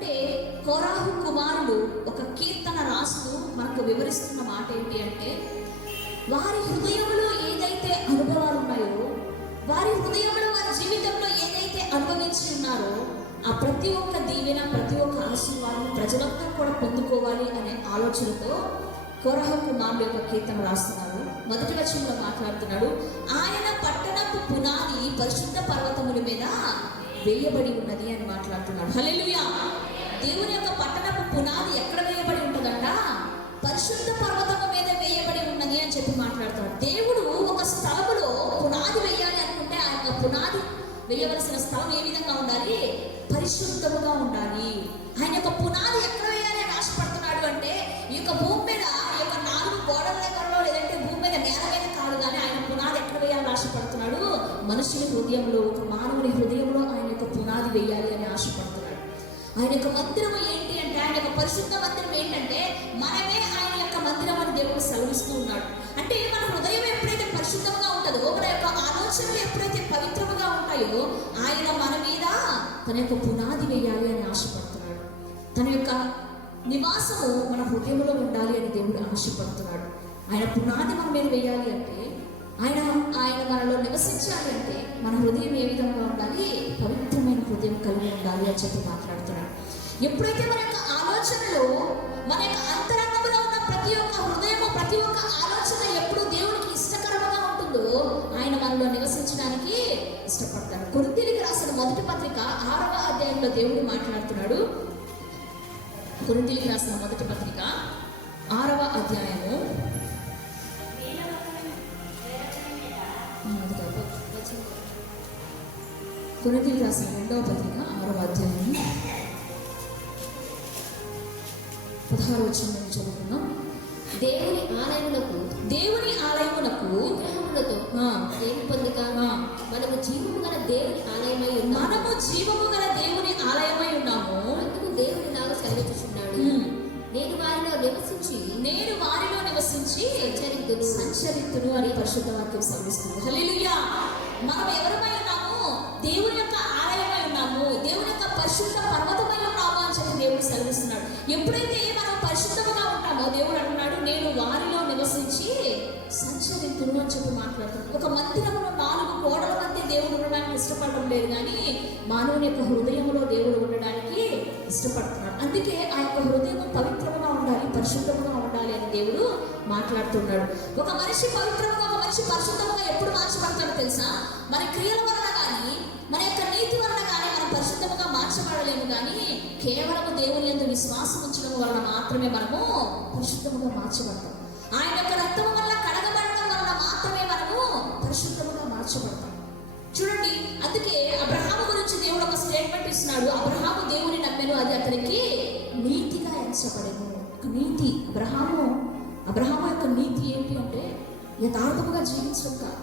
అంటే కోరాహు కుమారులు ఒక కీర్తన రాస్తూ మనకు వివరిస్తున్న మాట ఏంటి అంటే, వారి హృదయంలో ఏదైతే అనుభవాలు ఉన్నాయో, వారి హృదయంలో వారి జీవితంలో ఏదైతే అనుభవించి ఉన్నారో, ఆ ప్రతి ఒక్క దీవెన, ప్రతి ఒక్క ఆశీర్వాదం ప్రజలందరూ కూడా పొందుకోవాలి అనే ఆలోచనతో కోరహు కుమారుడు యొక్క కీర్తన రాస్తున్నారు. మొదటి వచనంలో మాట్లాడుతున్నాడు, ఆయన పట్టణపు పునాది పరిశుద్ధ పర్వతముల మీద వేయబడి ఉన్నది అని మాట్లాడుతున్నాడు. హల్లెలూయా. దేవుని యొక్క పట్టణపు పునాది ఎక్కడ వేయబడి ఉంటుందంట? పరిశుద్ధ పర్వతము మీద వేయబడి ఉన్నది అని చెప్పి మాట్లాడుతున్నాడు. దేవుడు ఒక స్థలములో పునాది వేయాలి అనుకుంటే ఆ యొక్క పునాది వేయవలసిన స్థలం ఏ విధంగా ఉండాలి? పరిశుద్ధముగా ఉండాలి. ఆయన యొక్క పునాది ఎక్కడ వేయాలి అని ఆశపడుతున్నాడు అంటే, ఈ యొక్క భూమి మీద ఈ యొక్క 4 గోడల దగ్గరలో, లేదంటే భూమి మీద నేల మీద కాదు, కానీ ఆయన పునాది ఎక్కడ వేయాలని ఆశపడుతున్నాడు? మనుషుని హృదయంలో, ఒక మానవుని హృదయంలో ఆయన యొక్క పునాది వేయాలి అని ఆశపడుతున్నాడు. ఆయన యొక్క మందిరం ఏంటి అంటే, ఆయన యొక్క పరిశుద్ధ మందిరం ఏంటంటే మనమే ఆయన యొక్క మందిరం అని దేవుడు సెలవిస్తూ ఉన్నాడు. అంటే మన హృదయం ఎప్పుడైతే పరిశుద్ధంగా ఉంటుందో, మన యొక్క ఆలోచనలు ఎప్పుడైతే పవిత్రముగా ఉంటాయో, ఆయన మన మీద తన యొక్క పునాది వేయాలి అని ఆశపడుతున్నాడు. తన యొక్క నివాసము మన హృదయంలో ఉండాలి అని దేవుడు ఆశపడుతున్నాడు. ఆయన పునాది మన మీద వేయాలి అంటే, ఆయన మనలో నివసించాలి అంటే మన హృదయం ఏ విధంగా ఉండాలి? పవిత్రమైన హృదయం కలిగి ఉండాలి అని చెప్పి మాట్లాడుతున్నాడు. ఎప్పుడైతే మన యొక్క ఆలోచనలో, మన యొక్క అంతరంగంలో ఉన్న ప్రతి ఒక్క హృదయము, ప్రతి ఒక్క ఆలోచన ఎప్పుడు దేవునికి ఇష్టకరముగా ఉంటుందో, ఆయన మనలో నివసించడానికి ఇష్టపడతాడు. కొరింథీయులకు రాసిన మొదటి పత్రిక 6వ అధ్యాయంలో దేవుడు మాట్లాడుతున్నాడు. కొరింథీయులకు రాసిన మొదటి పత్రిక 6వ అధ్యాయము, కొరింథీయులకు రాసిన 2వ పత్రిక 6వ అధ్యాయం 16వ వచనం చదువుకున్నాం. దేవుని ఆలయమునకు విగ్రహములతో ఏమి పొందుక, మనము జీవము గల దేవుని ఆలయమై ఉన్నాము. అందుకు దేవుని లాగా సెలవిస్తున్నాడు, నేను వారిలో నివసించి సంచరిత్తును అని పరిశుద్ధ వాక్యం సెలవిస్తుంది. హల్లెలూయా. మనం ఎవరమై ఉన్నాము? దేవుని యొక్క ఆలయమై ఉన్నాము, దేవుని యొక్క పరిశుద్ధ పర్వతమై ఉన్నాము అని చెప్పి దేవుడు సెలవిస్తున్నాడు. ఎప్పుడైతే మనం పరిశుద్ధంగా ఉంటామో, దేవుడు అంటున్నాడు, నేను వారిలో నివసించి సంచరిత్తును అని చెప్పి మాట్లాడుతున్నాడు. ఒక మందిరంలో 4 గోడల మధ్య దేవుడు ఉండడానికి ఇష్టపడడం లేదు, కానీ మానవుని యొక్క హృదయంలో దేవుడు ఉండడానికి ఇష్టపడుతున్నాడు. అందుకే ఆ యొక్క హృదయం పవిత్రంగా ఉండాలి, పరిశుద్ధంగా ఉండాలి అని దేవుడు మాట్లాడుతున్నాడు. ఒక మనిషి పవిత్రంగా, ఒక మనిషి పరిశుద్ధంగా ఎప్పుడు మార్చబడతాడో తెలుసా? మన క్రియల వలన కానీ, మన యొక్క నీతి వలన కానీ మనం పరిశుద్ధంగా మార్చబడలేము, కానీ కేవలం దేవుని యందు విశ్వాసం ఉంచడం వలన మాత్రమే మనము పరిశుద్ధంగా మార్చబడతాం. ఆయన యొక్క రక్తము వల్ల కడగబడడం వలన మాత్రమే మనము పరిశుద్ధంగా మార్చబడతాం. చూడండి, అందుకే అబ్రహాము గురించి దేవుడు ఒక స్టేట్మెంట్ ఇస్తున్నాడు. అబ్రహాము దేవుని నమ్మెను, అది అతనికి నీతిగా ఎంచబడెను. నీతి, అబ్రహాము యొక్క నీతి ఏంటి అంటే యథార్థముగా జీవించడం కాదు,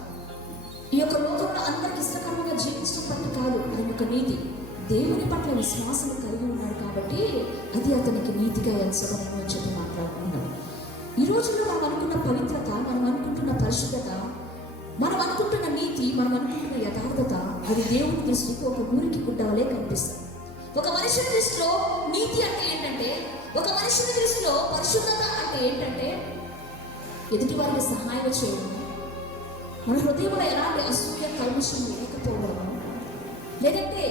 ఈ యొక్క లోకంలో అందరికి ఇష్టకరంగా జీవించడం పట్ల కాదు. ఆయన యొక్క నీతి దేవుని పట్ల విశ్వాసం కలిగి ఉన్నాడు కాబట్టి అది అతనికి నీతిగా ఎంచబడను అని చెప్పి మాట్లాడుకున్నాడు. ఈ రోజుల్లో మనం అనుకున్న పవిత్రత, మనం అనుకుంటున్న పరిశుద్ధత, మనం అనుకుంటున్న నీతి, మనం అనుకుంటున్న యథార్థత, అది దేవుని దృష్టికి ఒక ఊరికి గుడ్డ వలె కనిపిస్తుంది. ఒక మనిషి దృష్టిలో నీతి అంటే ఏంటంటే, ఒక మనిషి దృష్టిలో పరిశుద్ధత అంటే ఏంటంటే ఎదుటి వారికి సహాయం చేయడం, మన హృదయంలో ఎలాంటి అసూయ, కల్మషం లేకపోవడం, లేదంటే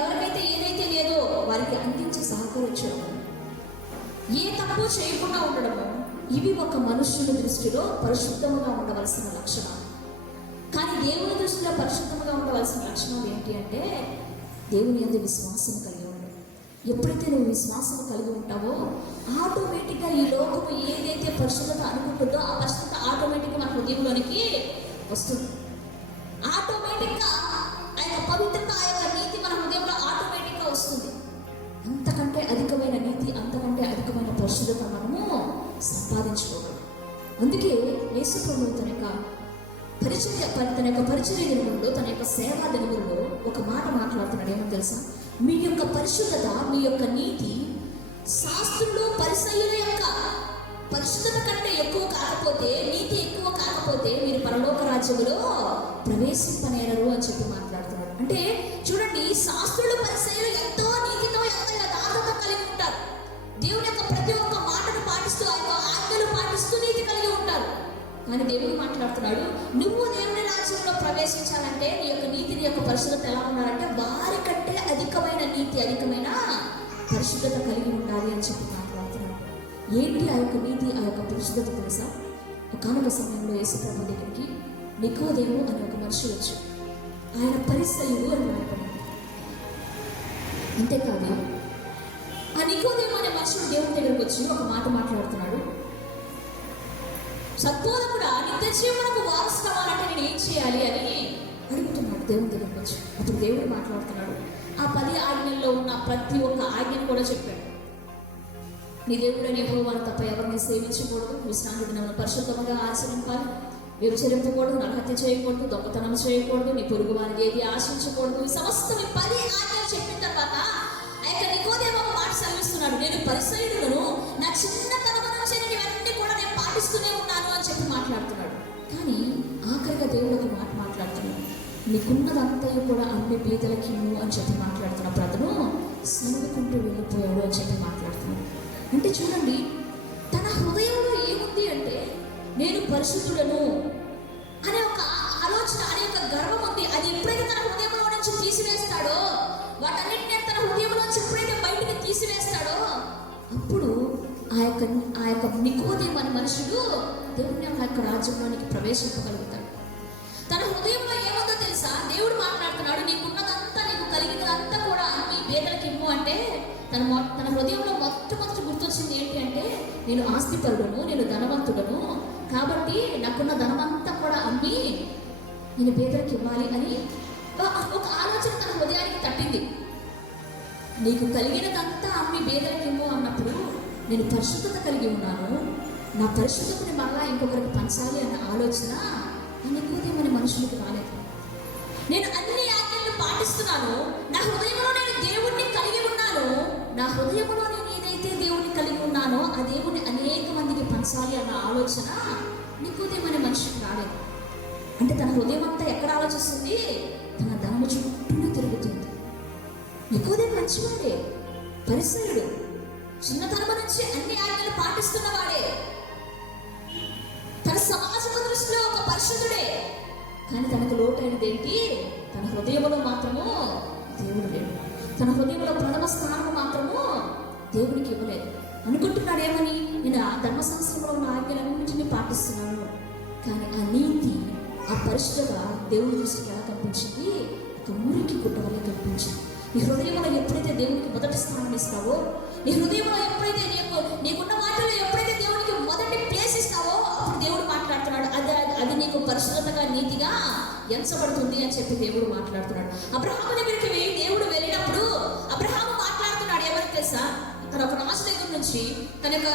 ఎవరికైతే ఏదైతే లేదో వారికి అందించి సహకరించడం, ఏ తప్పు చేయకుండా ఉండడము, ఇవి ఒక మనుష్యుని దృష్టిలో పరిశుద్ధముగా ఉండవలసిన లక్షణాలు. కానీ దేవుని దృష్టిలో పరిశుద్ధముగా ఉండవలసిన లక్షణాలు ఏంటి అంటే దేవుని యందు విశ్వాసం కలిగి ఉండడం. ఎప్పుడైతే నువ్వు విశ్వాసం కలిగి ఉంటావో ఆటోమేటిక్గా ఈ లోకము ఏదైతే పరిశుద్ధత అనుకుంటుందో ఆ పరిశుద్ధత ఆటోమేటిక్గా మన హృదయంలోనికి వస్తుంది. ఆటోమేటిక్గా ఆ యొక్క పవిత్రత, ఆ యొక్క నీతి మన హృదయంలో ఆటోమేటిక్గా వస్తుంది. అంతకంటే అధికమైన నీతి, అంతకంటే అధికమైన పరిశుద్ధత మనము సంపాదించుకోగలం. అందుకే యేసు ప్రభువు తన యొక్క పరిచర్య దినములలో, తన యొక్క సేవా దినములలో ఒక మాట మాట్లాడుతున్నాడు. ఏమో తెలుసా? మీ యొక్క పరిశుద్ధత, మీ యొక్క నీతి శాస్త్రులు, పరిసయ్యుల యొక్క పరిశుద్ధత కంటే ఎక్కువ కాకపోతే, నీతి ఎక్కువ కాకపోతే మీరు పరలోక రాజ్యములో ప్రవేశింపనేరరు అని చెప్పి మాట్లాడుతున్నాడు. అంటే చూడండి, శాస్త్రులు, పరిసయ్యులు ఎంతో నీతితో, ఎంతో నువ్వు దేవుని రాజ్యంలో ప్రవేశించాలంటే నీ యొక్క నీతి, నీ యొక్క పరిశుద్ధత ఎలా ఉండాలంటే వారి కంటే అధికమైన నీతి, అధికమైన పరిశుద్ధత కలిగి ఉండాలి అని చెప్పి మాట్లాడుతున్నాడు. ఏంటి ఆ యొక్క నీతి, ఆ యొక్క పరిశుద్ధత తెలుసా? ఒకానొక సమయంలో యేసు ప్రభు దగ్గరికి నికోదేము అనే ఒక మనిషి వచ్చు. ఆయన పరిసయ్యుడు అని మాట్లాడాడు. అంతేకాదు ఆ నికోదేము అనే మనుషుడు దేవుని దగ్గరికి వచ్చి ఒక మాట మాట్లాడుతున్నాడు. సద్బోధకుడా, నిత్య జీవనకు వారసు కావాలంటే నేను ఏం చేయాలి అని అడుగుతున్నాడు దేవుని దగ్గరికి వచ్చి. అప్పుడు దేవుడు మాట్లాడుతున్నాడు. ఆ 10 ఆజ్ఞల్లో ఉన్న ప్రతి ఒక్క ఆజ్ఞను కూడా చెప్పాడు. నీ దేవుడని యెహోవాను తప్ప ఎవరిని సేవించకూడదు, విశ్రాంతి దినమును పరిశుద్ధంగా ఆచరింపాలి, వ్యభిచరింపకూడదు, నరహత్య చేయకూడదు, దొంగతనం చేయకూడదు, నీ పొరుగు వారికి ఏది ఆశించకూడదు. ఈ సమస్తం 10 ఆజ్ఞలు చెప్పిన తర్వాత ఆ యొక్క నికోదేము ఒక మాట సెలవిస్తున్నాడు. నేను పరిసయ్యుడును, నా చిన్నతనం నుంచి ఇవన్నీ కూడా నేను పాటిస్తూనే ఉన్నాను అని చెప్పి మాట్లాడుతున్నాడు. కానీ ఆఖరిగా దేవుడు ఒక మాట మాట్లాడుతున్నాడు. నీకున్నదంతయు కూడా అన్ని బీదలకి ఇవ్వు అని చెప్పి మాట్లాడుతున్నప్పుడు అతను సనుగుకుంటూ వెళ్ళిపోయాడు అని చెప్పి మాట్లాడుతున్నాడు. అంటే చూడండి, తన హృదయంలో ఏముంది అంటే నేను పరిశుద్ధుడను అనే ఒక ఆలోచన, అనే ఒక గర్వం ఉంది. అది ఎప్పుడైతే తన హృదయంలో నుంచి తీసివేస్తాడో, వాటన్నిటిని తన హృదయంలో నుంచి ఎప్పుడైతే బయటికి తీసివేస్తాడో, అప్పుడు ఆ యొక్క నికోదేము అనే మనుషుడు దేవుని యొక్క రాజ్యంలోనికి ప్రవేశింపగలుగుతాడు. తన హృదయంలో ఏముందో తెలుసా? దేవుడు మాట్లాడుతున్నాడు, నీకున్నదంతా, నీకు కలిగినదంతా కూడా అన్ని పేదలకు ఇవ్వు అంటే తన హృదయంలో మొట్టమొదటి గుర్తొచ్చింది ఏంటి అంటే నేను ఆస్తిపరుడును, నేను ధనవంతుడను, కాబట్టి నాకున్న ధనమంతా కూడా అమ్మి నేను పేదలకు ఇవ్వాలి అని ఒక ఆలోచన తన హృదయానికి తట్టింది. నీకు కలిగినదంతా అమ్మి పేదలకు ఇవ్వు అన్నప్పుడు నేను పరిశుద్ధత కలిగి ఉన్నాను, నా పరిశుద్ధతని మళ్ళా ఇంకొకరికి పంచాలి అన్న ఆలోచన నికోదేము మనుషులకు రాలేదు. నేను అన్ని ఆజ్ఞలను పాటిస్తున్నాను, నా హృదయంలో నేను దేవుణ్ణి కలిగి ఉన్నాను, నా హృదయంలో నేను ఏదైతే దేవుణ్ణి కలిగి ఉన్నానో ఆ దేవుణ్ణి అనేక మందికి పంచాలి అన్న ఆలోచన నికోదేము అనే మనిషికి రాలేదు. అంటే తన హృదయం అంతా ఎక్కడ ఆలోచిస్తుంది? తన ధనము చుట్టూ తిరుగుతుంది. నికోదేము మంచివాడే, పరిసయ్యుడు, చిన్నతనం నుంచి అన్ని ఆజ్ఞలు పాటిస్తున్నవాడే, తన సమాజం దృష్టిలో ఒక పరిశుద్ధుడే. కానీ తనకు లోటైనది ఏంటి? తన హృదయంలో మాత్రము దేవుడు లేడు. తన హృదయంలో ప్రథమ స్థానము మాత్రము దేవునికి ఇవ్వలేదు. అనుకుంటున్నాడు ఏమని? నేను ఆ ధర్మశాస్త్రంలో ఉన్న ఆజ్ఞలన్నింటినీ పాటిస్తున్నాను. కానీ ఆ నీతి, ఆ పరిశుద్ధత దేవుని దృష్టికి ఎలా కనిపించింది? ఒక మురికి గుడ్డ వల్ల కనిపించింది. నీ హృదయంలో ఎప్పుడైతే దేవునికి మొదటి స్థానం ఇస్తావో, నీ హృదయంలో ఎప్పుడైతే నీకున్న వాటిలో ఎప్పుడైతే దేవునికి మొదటి ప్లేస్ ఇస్తావో, అప్పుడు దేవుడు మాట్లాడుతున్నాడు, అది నీకు పరిశుద్ధతగా, నీతిగా ఎంచబడుతుంది అని చెప్పి దేవుడు మాట్లాడుతున్నాడు. అబ్రహాము దగ్గరికి దేవుడు వెళ్ళినప్పుడు అబ్రహాము మాట్లాడుతున్నాడు. ఎవరికి తెలుసా? తన ఒక రాజు దగ్గర నుంచి తన యొక్క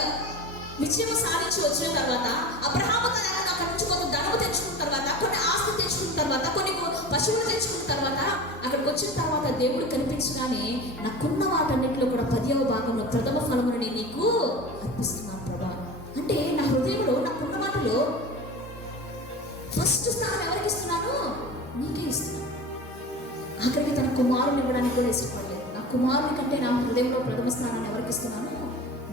విజయం సాధించి వచ్చిన తర్వాత అబ్రహాము అక్కడి నుంచి కొంత ధనము తెచ్చుకున్న తర్వాత, కొన్ని ఆస్తి తెచ్చుకున్న తర్వాత, కొన్ని పశువులు తెచ్చుకున్న తర్వాత, అక్కడికి వచ్చిన తర్వాత దేవుడు కనిపించగానే నాకున్న వాటన్నిటిలో కూడా 10వ భాగంలో ప్రథమ ఫలమును నేను నీకు అర్పిస్తున్నాను ప్రభా. అంటే నా హృదయంలో నాకున్న వాటిలో ఫస్ట్ స్థానం ఎవరికి ఇస్తున్నాను? నీకే ఇస్తున్నాను. ఆఖరికి తన కుమారుని ఇవ్వడానికి కూడా ఇష్టపడలేదు. నా కుమారుని కంటే నా హృదయంలో ప్రథమ స్థానాన్ని ఎవరికి ఇస్తున్నాను?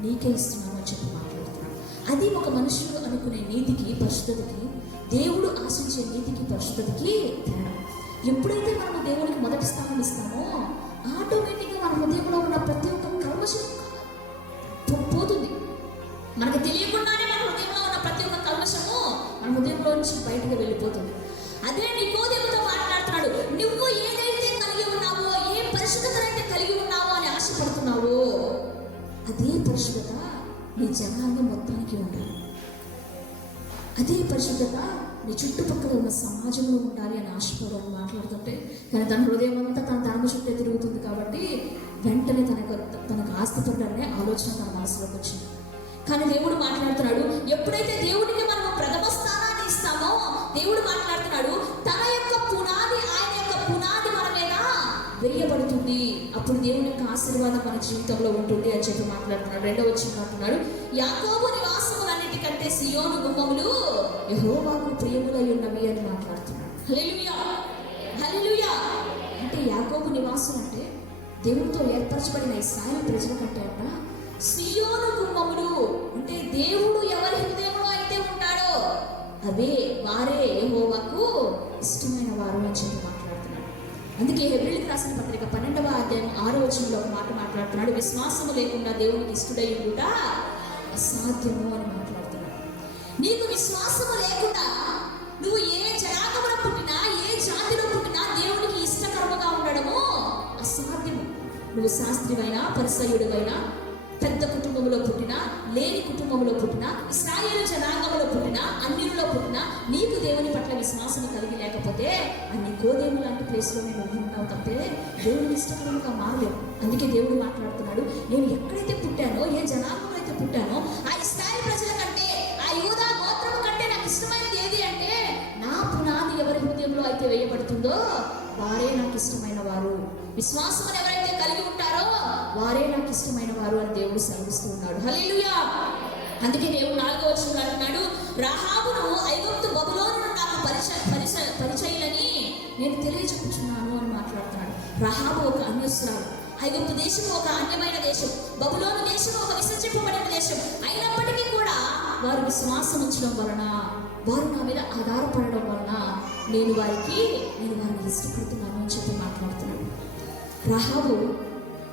నీకే ఇస్తున్నాను అని చెప్పి మాట్లాడుతున్నాను. అది ఒక మనుషులు అనుకునే నీతికి, పరిశుద్ధతకి, దేవుడు ఆశించే నీతికి, పరిశుద్ధతకి తేడా. ఎప్పుడైతే మనము దేవునికి మొదటి స్థానం ఇస్తామో ఆటోమేటిక్గా మన హృదయంలో ఉన్న ప్రతి ఒక్క కల్మషం పోతుంది. మనకు తెలియకుండానే మన హృదయంలో ఉన్న ప్రతి ఒక్క కల్మషము మన హృదయంలో నుంచి బయటకు వెళ్ళిపోతుంది. అదే నికోదేముతో మాట్లాడుతున్నాడు. నువ్వు ఏదైతే కలిగి ఉన్నావో, ఏ పరిశుద్ధతనైతే కలిగి ఉన్నావో అని ఆశపడుతున్నావో, అదే పరిశుద్ధత నీ జనాంగం మొత్తానికి ఉండాలి. అదే పరిశుద్ధత నీ చుట్టుపక్కల ఉన్న సమాజంలో ఉండాలి అని ఆశపడాలని మాట్లాడుతుంటే, కానీ తన హృదయం అంతా తన ధర్మ చుట్టే తిరుగుతుంది. కాబట్టి వెంటనే తనకు ఆస్తిపడ్డాలనే ఆలోచన తన మనసులోకి వచ్చింది. కానీ దేవుడు మాట్లాడుతున్నాడు, ఎప్పుడైతే దేవుడికి మనం ప్రథమ స్థానాన్ని ఇస్తామో, దేవుడు మాట్లాడుతున్నాడు, తన యొక్క పునాది, ఆయన యొక్క పునాది మన మీద వేయబడుతుంది. అప్పుడు దేవుని యొక్క ఆశీర్వాదం మన జీవితంలో ఉంటుంది అని చెప్పి మాట్లాడుతున్నాడు. 2వ వచనం అంటున్నాడు, యాకోబు నివాసములన్నిటికంటే సియోను గుమ్మములు యెహోవాకు ప్రియములై ఉన్నవి అని మాట్లాడుతున్నాడు. హల్లెలూయా, హల్లెలూయా. అంటే యాకోబు నివాసం అంటే దేవునితో ఏర్పరచబడిన ఇశ్రాయేలు ప్రజల కంటే అంట సియోను గుమ్మములు అంటే దేవుడు ఎవరి హృదయంలో అయితే ఉంటాడో అవే వారే యెహోవాకు ఇష్టమైన వారు అని చెప్పి మాట్లాడుతున్నాడు. అందుకే హెబ్రీయులకు రాసిన పత్రిక 12వ అధ్యాయం 6వ వచనంలో ఒక మాట మాట్లాడుతున్నాడు. విశ్వాసము లేకుండా దేవునికి ఇష్టడై ఉండుట అసాధ్యము అని మాట్లాడుతున్నాడు. నీకు విశ్వాసము లేకుండా నువ్వు ఏ జనాంగంలో పుట్టినా, ఏ జాతిలో పుట్టినా దేవునికి ఇష్టకరముగా ఉండడము అసాధ్యము. నువ్వు శాస్త్రివైనా, పరిసయ్యుడివైనా, పెద్ద కుటుంబంలో పుట్టినా, లేని కుటుంబంలో పుట్టినా, ఇశ్రాయేలు జనాంగంలో పుట్టినా, అన్యులలో పుట్టినా, నీకు దేవుని పట్ల విశ్వాసం కలిగి లేకపోతే అన్ని గోదేవులు లాంటి ప్లేస్లోనే నువ్వు ఉంటావు తప్పే దేవుని ఇష్టకరంగా మారలేవు. అందుకే దేవుడు మాట్లాడుతున్నాడు, నేను ఎక్కడైతే పుట్టానో, ఏ జనాంగంలో అయితే పుట్టానో, ఆ ఇశ్రాయేలు ప్రజల కంటే, ఆ యూదా గోత్రం కంటే నాకు ఇష్టమైనది ఏది అంటే, నా పునాది ఎవరి హృదయంలో అయితే వేయబడుతుందో వారే నాకు ఇష్టమైన వారు. విశ్వాసం ఎవరైతే కలిగి ఉంటారో వారే నాకు ఇష్టమైన వారు అని దేవుడు సెలవిస్తూ ఉన్నాడు. హల్లెలూయా. అందుకే దేవుడు 4వ వచనంలో అంటున్నాడు, రాహాబును ఐగుప్తు బబులోను నాకు పరిచయులని నేను తెలియజెప్పుచున్నాను అని మాట్లాడుతున్నాడు. రాహాబు ఒక అన్యస్రాలు, ఐగుప్తు దేశం ఒక అన్యమైన దేశం, బబులోను దేశం ఒక విసర్జింపబడిన దేశం. అయినప్పటికీ కూడా వారు విశ్వాసం ఉంచడం వలన, వారు నా మీద ఆధారపడడం వలన నేను వారిని ఇష్టపడుతున్నాను అని చెప్పి మాట్లాడుతున్నాడు. రాహాబు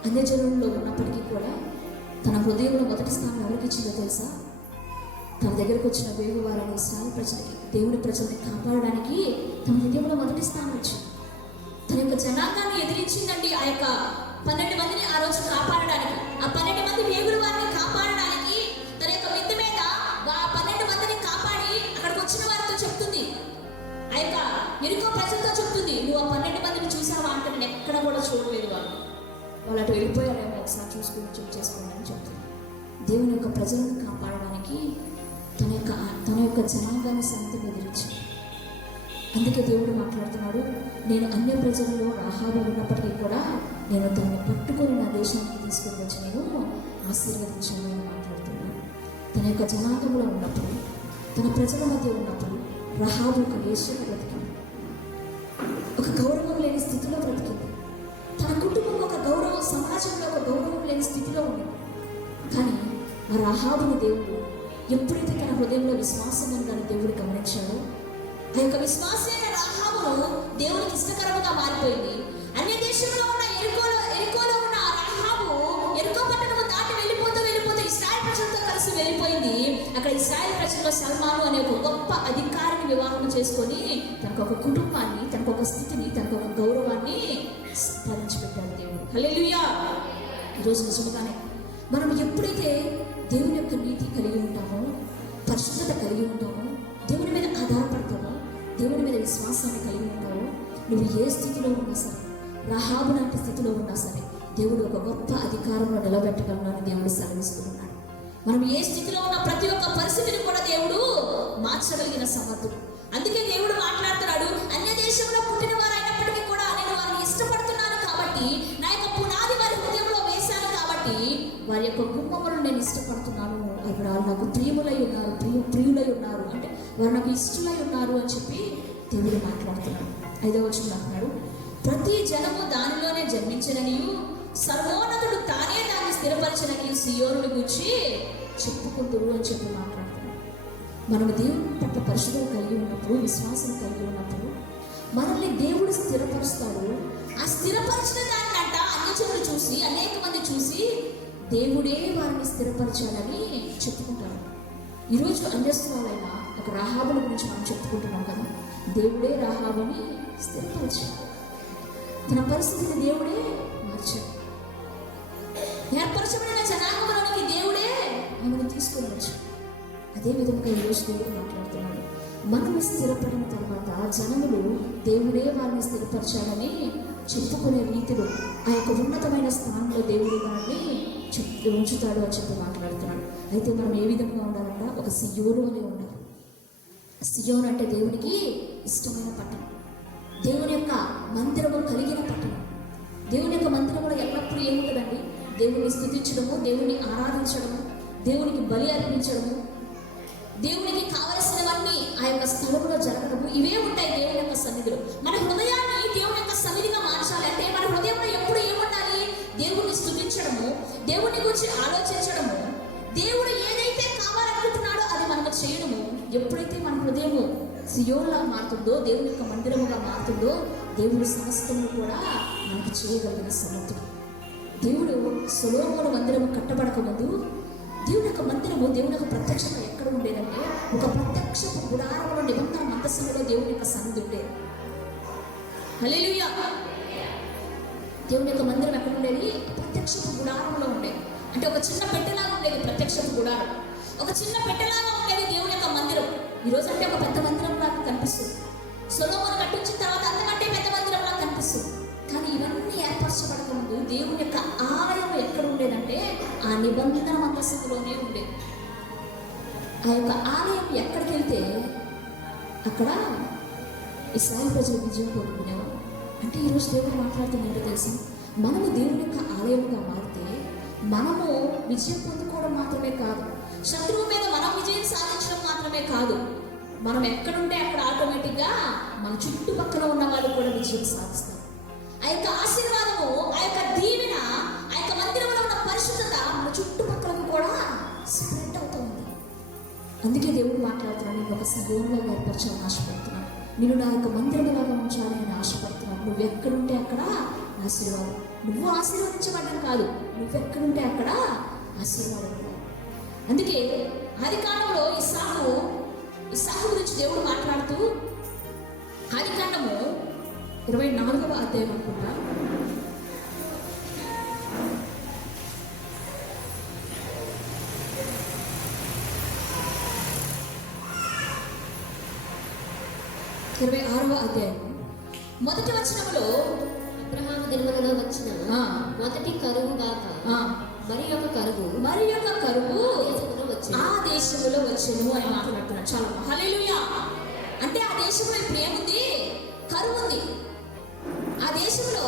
అన్యజనుల్లో ఉన్నప్పటికీ కూడా తన హృదయంలో మొదటి స్థానం ఎవరికి ఇచ్చిందో తెలుసా? తన దగ్గరకు వచ్చిన వేగువారైన ఇశ్రాయేలు ప్రజలకి, దేవుని ప్రజల్ని కాపాడడానికి తన హృదయంలో మొదటి స్థానం వచ్చింది. తన యొక్క జనాంగాన్ని ఎదిరించిందండి. ఆ యొక్క 12 మందిని ఆ రోజు కాపాడడానికి, ఆ 12 మంది వేగుల వారిని కాపాడడానికి తన యొక్క మిద్దె మీద ఆ 12 మందిని కాపాడి అక్కడికి వచ్చిన వారితో చెప్తుంది, ఆ యొక్క ఎరుకో ప్రజలతో చెప్తుంది, నువ్వు ఆ 12 మందిని చూసావా అంటే నేను ఎక్కడ కూడా చూడలేదు, వాళ్ళు అటు వెళ్ళిపోయారేమో, ఒకసారి చూసుకుని చెక్ చేసుకోండి అని చెప్తుంది. దేవుని యొక్క ప్రజలను కాపాడడానికి తన యొక్క జనాంగాన్ని సైతం ఎదిరించాడు. అందుకే దేవుడు మాట్లాడుతున్నాడు, నేను అన్య ప్రజలలో రాహాబు ఉన్నప్పటికీ కూడా నేను తనని పట్టుకొని నా దేశానికి తీసుకొని వచ్చి నేను ఆశీర్వదించాను అని మాట్లాడుతున్నాడు. తన యొక్క జనాంగంలో ఉన్నప్పుడు, తన ప్రజల మధ్య ఉన్నప్పుడు రాహాబు ఒక వేశ్యగా బ్రతికింది, ఒక గౌరవం లేని స్థితిలో బ్రతికింది. తన కుటుంబం ఒక గౌరవం, సమాజంలో ఒక గౌరవం లేని స్థితిలో ఉంది. కానీ ఆ రాహాబుని దేవుడు ఎప్పుడైతే తన హృదయంలో విశ్వాసం ఉందని దేవుడు గమనించాడో, ఆ యొక్క విశ్వాసమైన రాహాబును దేవునికి ఇష్టకరముగా మారిపోయింది. అన్య దేశంలో ఉన్న ఎరికోలో ఉన్న రాహాబు ఎరికో పట్టణము దాటి వెళ్ళిపోతూ ఇశ్రాయేలు ప్రజలతో కలిసి వెళ్ళిపోయింది. అక్కడ ఇశ్రాయేలు ప్రజల్లో సల్మాను అనే ఒక గొప్ప అధికారిని వివాహం చేసుకొని తనకు ఒక కుటుంబాన్ని, తనకు ఒక స్థితిని, తనకు ఒక గౌరవాన్ని సంపాదించిపెట్టాడు దేవుడు. హల్లెలూయా. ఈరోజు నిజంగానే మనం ఎప్పుడైతే దేవుని యొక్క నీతి కలిగి ఉంటామో, పరిశుద్ధత కలిగి ఉంటామో, దేవుని మీద ఆధారపడతామో, దేవుని మీద విశ్వాసాన్ని కలిగి ఉంటావో, నువ్వు ఏ స్థితిలో ఉన్నా సరే, రాహాబు లాంటి స్థితిలో ఉన్నా సరే, దేవుడు ఒక గొప్ప అధికారంలో నిలబెట్టగలనని దేవుడు సెలవిస్తున్నాడు. మనం ఏ స్థితిలో ఉన్న ప్రతి ఒక్క పరిస్థితిని కూడా దేవుడు మార్చగలిగిన సమర్థుడు. అందుకే దేవుడు మాట్లాడుతున్నాడు, అన్య దేశంలో పుట్టిన వారు అయినప్పటికీ కూడా నేను వారిని ఇష్టపడుతున్నాను కాబట్టి, నా యొక్క పునాది వారి హృదయంలో వేశాను కాబట్టి, వారి యొక్క గుమ్మములను నేను ఇష్టపడుతున్నాను, అక్కడ వాళ్ళు నాకు ప్రియులై ఉన్నారు అంటే వారు నాకు ఇష్టమై ఉన్నారు అని చెప్పి దేవుడు మాట్లాడుతున్నాడు. 5వ వచనంలో అంటున్నాడు, ప్రతి జనము దానిలోనే జన్మించననియు సర్వోన్నతుడు తానే దాన్ని స్థిరపరచననియు సియోనుని గురించి చెప్పుకుంటురు అని చెప్పి మాట్లాడుతున్నాడు. మనము దేవుని పట్ల పరిశుభ్రత కలిగి ఉన్నప్పుడు, విశ్వాసం కలిగి ఉన్నప్పుడు మనల్ని దేవుడు స్థిరపరుస్తాడు. ఆ స్థిరపరిచిన దాన్ని అంట అన్యజనులు చూసి, అనేక మంది చూసి దేవుడే వారిని స్థిరపరచాలని చెప్పుకుంటారు. ఈరోజు అన్యస్తులైన ఒక రాహాబుల గురించి మనం చెప్పుకుంటున్నాం కదా, దేవుడే రాహాబుని స్థిరపరిచాడు. తన పరిస్థితిని దేవుడే మార్చాడు. ఏర్పరచబడిన జనాంగంలోనికి దేవుడే మనల్ని తీసుకొని వచ్చాడు. అదే విధంగా ఈరోజు దేవుడు మాట్లాడుతున్నాడు, మనము స్థిరపడిన తర్వాత జనములు దేవుడే వారిని స్థిరపరచాలని చెప్పుకునే రీతిలో ఆ యొక్క ఉన్నతమైన స్థానంలో దేవుడు వారిని ఉంచుతాడు అని చెప్పి మాట్లాడుతున్నాడు. అయితే మనం ఏ విధంగా ఉండాలంట? ఒక సియోను అనే ఉండాలి. సియోను అంటే దేవునికి ఇష్టమైన పట్టణం, దేవుని యొక్క మందిరము కలిగిన పట్టణం. దేవుని యొక్క మందిరంలో ఎల్లప్పుడూ ఏముంటుందండి? దేవుని స్తుతించడము, దేవుని ఆరాధించడము, దేవునికి బలి అర్పించడము, దేవునికి కావలసినవన్నీ ఆ యొక్క స్థలంలో జరగడము, ఇవే ఉంటాయి దేవుని యొక్క సన్నిధిలో. మన హృదయాన్ని దేవుని యొక్క సన్నిధిగా మార్చాలి అంటే మన హృదయంలో ఎప్పుడు ఏముండాలి? దేవుణ్ణి స్తుతించడము, దేవుని గురించి ఆలోచించడము, దేవుడు ఏదైతే కావాలనుకుంటున్నాడో అది మనము చేయడము. ఎప్పుడైతే మన హృదయము సియోన్లా మారుతుందో, దేవుని యొక్క మందిరముగా మారుతుందో, దేవుడు సమస్తము కూడా మనకి చేయగలిగిన సమర్థుడు. దేవుడు సొలొమోను మందిరము కట్టబడక ముందు దేవుని యొక్క మందిరము, దేవుని యొక్క ప్రత్యక్షత ఎక్కడ ఉండేదంటే ఒక ప్రత్యక్ష గుడారంలో నిబంధన మందసములో దేవుని యొక్క సన్నిధి ఉండేది. హల్లెలూయా. దేవుని యొక్క మందిరం ఎక్కడ ఉండేది? ప్రత్యక్ష గుడారంలో ఉండేది. అంటే ఒక చిన్న పెట్టెలాగా ఉండేది ప్రత్యక్ష గుడారం. ఒక చిన్న పెట్టెలాగా ఉండేది దేవుని యొక్క మందిరం. ఈరోజు అంటే ఒక పెద్ద మందిరం లాగా కనిపిస్తుంది. సొలొమోను కట్టించిన తర్వాత అంతకంటే పెద్ద మందిరం లాగా కనిపిస్తుంది. కానీ ఇవన్నీ ఏర్పరచబడక ముందు దేవుని యొక్క ఆలయం ఎక్కడ ఉండేదంటే ఆ నిబంధన మందసములోనే ఉండేది. ఆ యొక్క ఆలయం ఎక్కడికి వెళ్తే అక్కడ ఇశ్రాయేలు ప్రజలు విజయం పొందుకునేవారు. అంటే ఈరోజు దేవుడు మాట్లాడుతున్నట్టు తెలుసు, మనము దేవుని యొక్క ఆలయంగా మారితే మనము విజయం పొందుకోవడం మాత్రమే కాదు, శత్రువు మీద మనం విజయం సాధించడం మాత్రమే కాదు, మనం ఎక్కడుంటే అక్కడ ఆటోమేటిక్గా మన చుట్టుపక్కల ఉన్న వాళ్ళు కూడా విజయం సాధిస్తారు. ఆ యొక్క ఆశీర్వాదము, ఆ యొక్క దీవెన, ఆ యొక్క మందిరంలో ఉన్న పరిశుద్ధత మన చుట్టుపక్కలకు కూడా స్ప్రెడ్ అవుతూ ఉంది. అందుకే దేవుడు మాట్లాడుతున్నాడు, నేను ఒక సగోన్లాగా ఏర్పరచాలని ఆశపడుతున్నాను, నేను నా యొక్క మందిరంలాగా ఉంచాలని ఆశపడుతున్నాను. నువ్వు ఎక్కడుంటే అక్కడ ఆశీర్వాదం. నువ్వు ఆశీర్వదించబడ్డం కాదు, నువ్వెక్కడుంటే అక్కడ ఆశీర్వాదం. అందుకే ఆది కాండంలో ఇస్సాకు గురించి దేవుడు మాట్లాడుతూ, ఆది కాండము 24వ అధ్యాయం అనుకుంటా, ఇరవై 6వ అధ్యాయం మొదటి వచనములో అబ్రహాము దినములలో వచ్చిన మొదటి కరువు గాక మరి యొక్క కరువు ఆ దేశములో వచ్చెను అని మాట్లాడుతున్నాడు. చాలా హల్లెలూయా. అంటే ఆ దేశంలో ఇప్పుడు ఏముంది? కరువు ఉంది. ఆ దేశంలో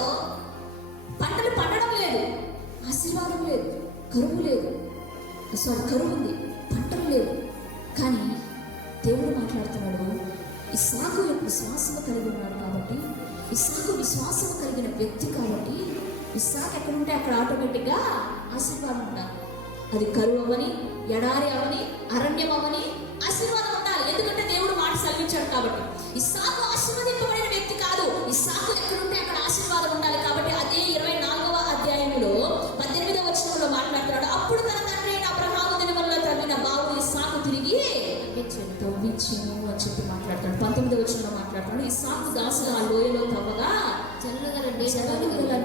పంటలు పండడం లేదు, ఆశీర్వాదం లేదు, కరువు లేదు. కరువు ఉంది, పంటలు లేవు. కానీ దేవుడు మాట్లాడుతున్నాడు, ఇస్సాకు విశ్వాసము కలిగి ఉన్నాడు కాబట్టి, ఇస్సాకు విశ్వాసము కలిగిన వ్యక్తి కాబట్టి, ఇస్సాకు ఎక్కడుంటే అక్కడ ఆటోమేటిక్గా ఆశీర్వాదం ఉండాలి. అది కరువు అవని, ఎడారి అవని, అరణ్యం అవని, ఆశీర్వాదం ఉండాలి. ఎందుకంటే దేవుడు మాట సెలవించాడు కాబట్టి. ఇస్సాకు ఆశీర్వదింపబడిన వ్యక్తి కాదు, ఇస్సాకు ఎక్కడుంటే అక్కడ ఆశీర్వాదం ఉండాలి. కాబట్టి అదే 24వ అధ్యాయంలో 18వ వచనంలో మాట్లాడుతున్నాడు, అప్పుడు తన తండ్రి అయిన అబ్రహాము దినములలో త్రవ్విన బావు ఇస్సాకు తిరిగి తవ్వించెను అని చెప్పి మాట్లాడతాడు. 19వ వచనంలో మాట్లాడుతున్నాడు, ఇస్సాకు దాసులు ఆ లోయలో తవ్వగా జలగల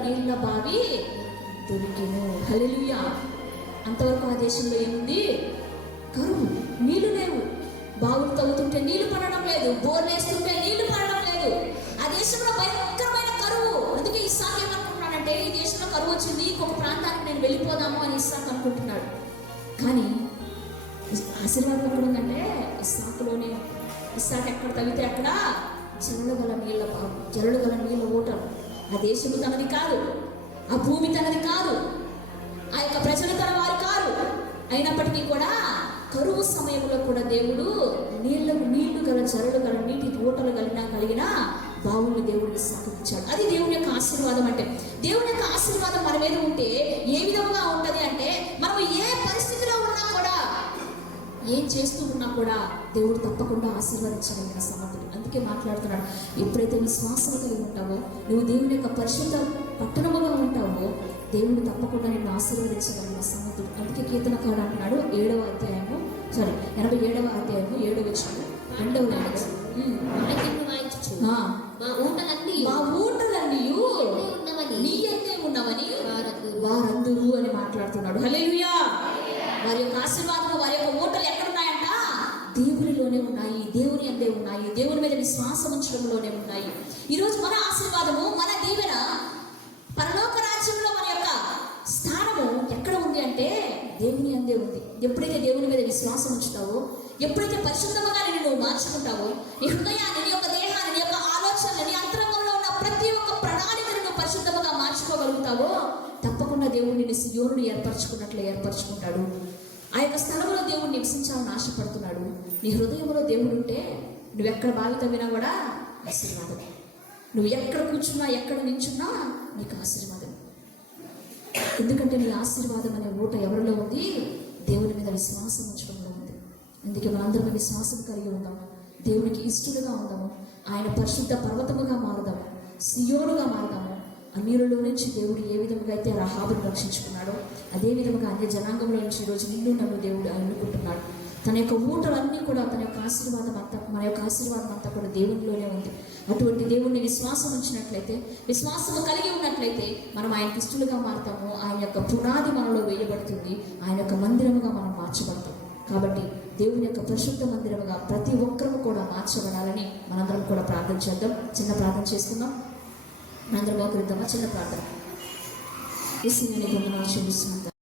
నీళ్ళ బావి దొరికెను. హల్లెలూయా. అంతవరకు ఆ దేశంలో ఏముంది? కరువు, నీళ్లు లేవు. బావులు తవ్వుతుంటే నీళ్లు పడడం లేదు, బోర్లు వేస్తుంటే నీళ్లు పడడం లేదు. ఆ దేశంలో భయంకరమైన కరువు. అందుకే ఇస్సాకు ఏమనుకుంటున్నాడంటే, ఈ దేశంలో కరువు వచ్చింది, ఇంకొక ప్రాంతానికి నేను వెళ్ళిపోదాము అని ఇస్సాకు అనుకుంటున్నాడు. కానీ ఆశీర్వాదం ఎక్కడ ఉందంటే ఇస్సాకులోనే. ఇస్సాకు ఎక్కడ తవ్వితే అక్కడ జలగల నీళ్ళ బావు, జలగల నీళ్ళ ఓటలు. ఆ దేశము తనది కాదు, ఆ భూమి తనది కాదు, ఆ యొక్క ప్రజలు తన వారు కాదు. అయినప్పటికీ కూడా కరువు సమయంలో కూడా దేవుడు నీళ్లు గల జరలు గల నీటి ఓటలు కలిగిన బావుల్ని దేవుడికి సాధించాడు. అది దేవుని యొక్క ఆశీర్వాదం. అంటే దేవుని యొక్క ఆశీర్వాదం మన మీద ఉంటే ఏ విధంగా ఉంటుంది అంటే, మనం ఏ పరిస్థితిలో ఉన్నా కూడా, ఏం చేస్తూ ఉన్నా కూడా దేవుడు తప్పకుండా ఆశీర్వదించగలిగిన సమర్థుడు. అందుకే మాట్లాడుతున్నాడు, ఎప్పుడైతే విశ్వాసం కలిగి ఉంటావో, నువ్వు దేవుని యొక్క పరిశుద్ధ పట్టణముగా ఉంటావో, దేవుడు తప్పకుండా నిన్ను ఆశీర్వదించగలిగిన సమర్థుడు. అందుకే కీర్తనకారుడు అంటున్నాడు 87వ అధ్యాయము 7వ వచనం 2వ మా ఊటలన్నీ నీ యందే ఉన్నవని వారందరూ అని మాట్లాడుతున్నాడు. హల్లెలూయా. వారి యొక్క ఆశీర్వాదము, వారి యొక్క ఊటలు ఎక్కడున్నాయంట? దేవునిలోనే ఉన్నాయి, దేవుని యందే ఉన్నాయి, దేవుని మీద విశ్వాసం ఉంచడంలోనే ఉన్నాయి. ఈరోజు మన ఆశీర్వాదము, మన దీవెన పరలోక రాజ్యంలో మన యొక్క స్థానము ఎక్కడ ఉంది అంటే దేవుని యందే ఉంది. ఎప్పుడైతే దేవుని మీద విశ్వాసం ఉంచుతావో, ఎప్పుడైతే పరిశుద్ధంగా నువ్వు మార్చుకుంటావో, నీ హృదయాన్ని, నీ యొక్క దేహాన్ని, నీ యొక్క ఆలోచనలు, నీ అంతరంగంలో ఉన్న ప్రతి ఒక్క ప్రణాళికను నువ్వు పరిశుద్ధంగా మార్చుకోగలుగుతావో, తప్పకుండా దేవుడు నిన్ను సియోనును ఏర్పరచుకున్నట్లు ఏర్పరచుకుంటాడు. ఆ యొక్క స్థలంలో దేవుడు నివసించాలని ఆశపడుతున్నాడు. నీ హృదయంలో దేవుడు ఉంటే నువ్వెక్కడ బావి తవ్వినా కూడా ఆశీర్వాదం. నువ్వు ఎక్కడ కూర్చున్నా, ఎక్కడ నించున్నా నీకు ఆశీర్వాదం. ఎందుకంటే నీ ఆశీర్వాదం అనే ఊట ఎవరిలో ఉంది? దేవుని మీద విశ్వాసం ఉంచడంలో ఉంది. అందుకే మనందరం విశ్వాసం కలిగి ఉందాము, దేవునికి ఇష్టలుగా ఉందాము, ఆయన పరిశుద్ధ పర్వతముగా మారుదాము, సియోనుగా మారుదాము. అన్యులలో నుంచి దేవుడు ఏ విధంగా అయితే రహాబును రక్షించుకున్నాడో అదే విధంగా అన్య జనాంగంలో నుంచి ఈరోజు నిన్ను నన్ను దేవుడు ఎన్నుకుంటున్నాడు. తన యొక్క ఊటలన్నీ కూడా తన యొక్క ఆశీర్వాదం అంతా, మన యొక్క ఆశీర్వాదం అంతా కూడా దేవునిలోనే ఉంది. అటువంటి దేవుణ్ణి విశ్వాసం ఉంచినట్లయితే, విశ్వాసము కలిగి ఉన్నట్లయితే మనం ఆయనకి ఇష్టలుగా మారుతాము. ఆయన యొక్క పునాది మనలో వేయబడుతుంది, ఆయన యొక్క మందిరముగా మనం మార్చబడతాం. కాబట్టి దేవుని యొక్క పరిశుద్ధ మందిరముగా ప్రతి ఒక్కరూ కూడా మార్చబడాలని మనందరం కూడా ప్రార్థన చేద్దాం. చిన్న ప్రార్థన చేసుకుందాం. అందరం ఒకరిద్దామా? చిన్న ప్రార్థన. యేసయ్యా, నీకు వందనాలు చెల్లిస్తున్నాను.